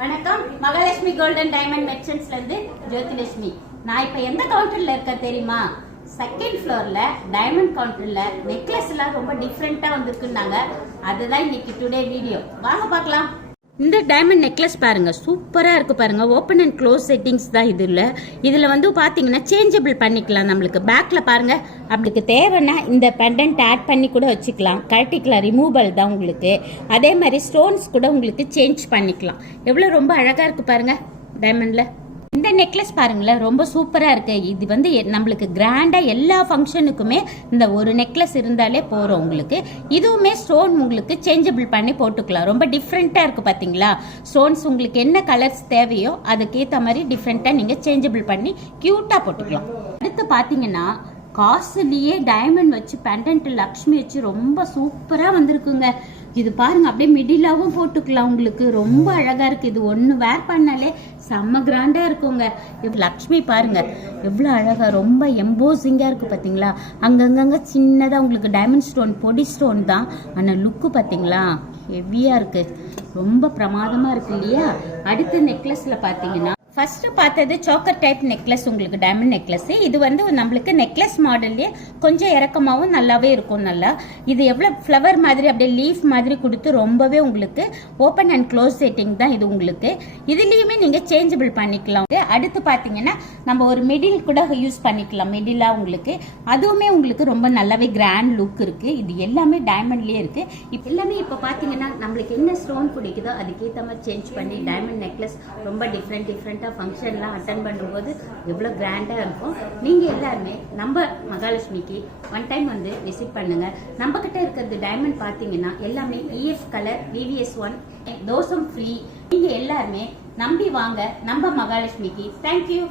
வணக்கம். Mahalakshmi golden diamond மெர்ச்சன்ட்ஸ்ல இருந்து ஜோதிலட்சுமி. நான் இப்ப எந்த கவுண்டர்ல இருக்க தெரியுமா? செகண்ட் ஃப்ளோர்ல டைமண்ட் கவுண்டர்ல நெக்லஸ் எல்லாம் ரொம்ப டிஃப்ரெண்டா வந்திருக்குன்னாங்க. அதுதான் இன்னைக்கு டுடே வீடியோ. வாங்க பார்க்கலாம். இந்த டைமண்ட் நெக்லஸ் பாருங்க, சூப்பரா இருக்கு பாருங்க. ஓப்பன் அண்ட் க்ளோஸ் செட்டிங்ஸ் தான் இதுல வந்து பாத்தீங்கன்னா சேஞ்சபிள் பண்ணிக்கலாம். நம்மளுக்கு பேக்ல பாருங்க, அப்படிக்கு தேவைன்னா இந்த பெண்டன்ட் ஆட் பண்ணி கூட வச்சுக்கலாம், கழட்டிக்கலாம், ரிமூவபிள் தான் உங்களுக்கு. அதே மாதிரி ஸ்டோன்ஸ் கூட உங்களுக்கு சேஞ்ச் பண்ணிக்கலாம். எவ்வளவு ரொம்ப அழகா இருக்கு பாருங்க டைமண்ட்ல. இந்த நெக்லஸ் பாருங்களேன், ரொம்ப சூப்பரா இருக்கு. இது வந்து நம்மளுக்கு கிராண்டா எல்லா ஃபங்க்ஷனுக்குமே இந்த ஒரு நெக்லஸ் இருந்தாலே போறோம் உங்களுக்கு. இதுவுமே ஸ்டோன் உங்களுக்கு சேஞ்சபிள் பண்ணி போட்டுக்கலாம். ரொம்ப டிஃப்ரெண்டா இருக்கு பாத்தீங்களா? ஸ்டோன்ஸ் உங்களுக்கு என்ன கலர்ஸ் தேவையோ அதுக்கேற்ற மாதிரி டிஃப்ரெண்டா நீங்க சேஞ்சபிள் பண்ணி கியூட்டா போட்டுக்கலாம். அடுத்து பாத்தீங்கன்னா காசுலயே டைமண்ட் வச்சு பெண்டன்ட் லக்ஷ்மி வச்சு ரொம்ப சூப்பரா வந்திருக்குங்க. இது பாருங்க, அப்படியே மிடிலாவும் போட்டுக்கலாம். உங்களுக்கு ரொம்ப அழகா இருக்கு. இது ஒண்ணு வேர் பண்ணாலே செம்ம கிராண்டா இருக்குங்க. லக்ஷ்மி பாருங்க எவ்வளவு அழகா, ரொம்ப எம்போசிங்கா இருக்கு பாத்தீங்களா? அங்கங்க சின்னதா உங்களுக்கு டைமண்ட் ஸ்டோன், பொடி ஸ்டோன் தான், ஆனா லுக்கு பாத்தீங்களா ஹெவியா இருக்கு, ரொம்ப பிரமாதமா இருக்கு இல்லையா? அடுத்த நெக்லஸ்ல பாத்தீங்கன்னா ஃபர்ஸ்ட் பார்த்தது சோக்கர் டைப் நெக்லஸ், உங்களுக்கு டைமண்ட் நெக்லஸ். இது வந்து நம்மளுக்கு நெக்லஸ் மாடல்லே கொஞ்சம் இறக்கமாவும் நல்லாவே இருக்கும். நல்லா இது எவ்வளவு ஃப்ளவர் மாதிரி அப்படியே லீஃப் மாதிரி கொடுத்து ரொம்பவே உங்களுக்கு ஓப்பன் அண்ட் க்ளோஸ் செட்டிங் தான் இது உங்களுக்கு. இதுலயுமே நீங்க சேஞ்சபிள் பண்ணிக்கலாம். அடுத்து பாத்தீங்கன்னா நம்ம ஒரு மிடில் கூட யூஸ் பண்ணிக்கலாம், மிடிலா உங்களுக்கு. அதுவுமே உங்களுக்கு ரொம்ப நல்லாவே கிராண்ட் லுக் இருக்கு. இது எல்லாமே டைமண்ட்லயே இருக்கு. எல்லாமே இப்ப பாத்தீங்கன்னா நம்மளுக்கு என்ன ஸ்டோன் பிடிக்குதோ அதுக்கேற்ற மாதிரி சேஞ்ச் பண்ணி டைமண்ட் நெக்லஸ் ரொம்ப டிஃப்ரெண்ட் ஃபங்க்ஷன்லாம் அட்டன் பண்ணும்போது எவ்வளோ கிராண்டாக இருக்கும். நீங்கள் எல்லாருமே நம்ம மகாலட்சுமிக்கு ஒன் டைம் வந்து விசிட் பண்ணுங்க. நம்ம கிட்ட இருக்கிறது டைமண்ட் பார்த்தீங்கன்னா எல்லாமே EF கலர், VVS1, தோசம் ஃப்ரீ. நீங்கள் எல்லாருமே நம்பி வாங்க நம்ம மகாலட்சுமிக்கு. தேங்க்யூ.